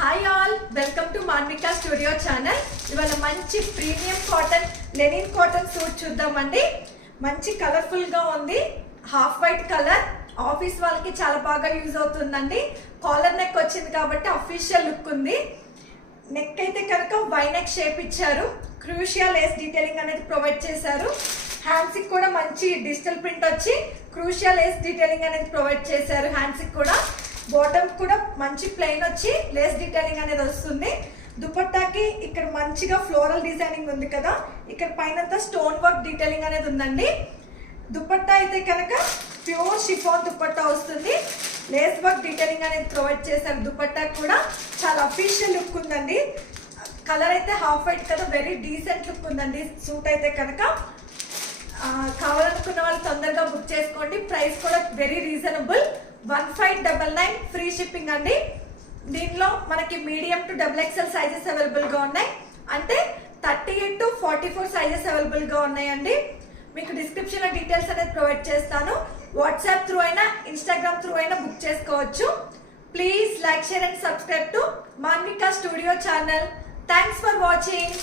Hi all, welcome to Manvika studio channel. ఇవాళ మంచి premium cotton linen cotton suit చూద్దామండి. మంచి కలర్ఫుల్ గా ఉంది. హాఫ్ వైట్ కలర్, ఆఫీస్ వాళ్ళకి చాలా బాగా యూజ్ అవుతుందండి. కాలర్ నెక్ వచ్చింది కాబట్టి అఫీషియల్ లుక్ ఉంది. నెక్ అయితే కనుక వై నెక్ షేప్ ఇచ్చారు. క్రూషియా లేస్ డీటెయిలింగ్ అనేది ప్రొవైడ్ చేశారు. హ్యాండ్స్ కి కూడా మంచి డిజిటల్ ప్రింట్ వచ్చి క్రూషియా లేస్ డీటెయిలింగ్ అనేది ప్రొవైడ్ చేశారు. హ్యాండ్స్ కి కూడా బాటమ్ కూడా మంచి ప్లెయిన్ వచ్చి లేస్ డీటెయిలింగ్ అనేది వస్తుంది. దుపట్టాకి ఇక్కడ మంచిగా ఫ్లోరల్ డిజైనింగ్ ఉంది కదా, ఇక్కడ పైనంతా స్టోన్ వర్క్ డీటెయిలింగ్ అనేది ఉందండి. దుపట్టా అయితే కనుక ప్యూర్ షిఫాన్ దుపట్టా వస్తుంది. లేస్ వర్క్ డీటెయిలింగ్ అనేది ప్రొవైడ్ చేశారు. దుపట్టా కూడా చాలా అఫీషియల్ లుక్ ఉందండి. కలర్ అయితే హాఫ్ వైట్ కదా, వెరీ డీసెంట్ లుక్ ఉందండి సూట్ అయితే కనుక. కావాలనుకున్న వాళ్ళు తొందరగా బుక్ చేసుకోండి. ప్రైస్ కూడా వెరీ రీజనబుల్, 1599 ఫ్రీ షిప్పింగ్ అండి. దీనిలో మనకి medium to XXL sizes available గా ఉన్నాయి. అంటే 38 to 44 సైజెస్ అవైలబుల్ గా ఉన్నాయండి. మీకు డిస్క్రిప్షన్ లో డీటెయిల్స్ అనేది ప్రొవైడ్ చేస్తాను. వాట్సాప్ త్రూ అయినా ఇన్స్టాగ్రామ్ త్రూ అయినా బుక్ చేసుకోవచ్చు. Please like, share and subscribe to Manvika studio channel. Thanks for watching.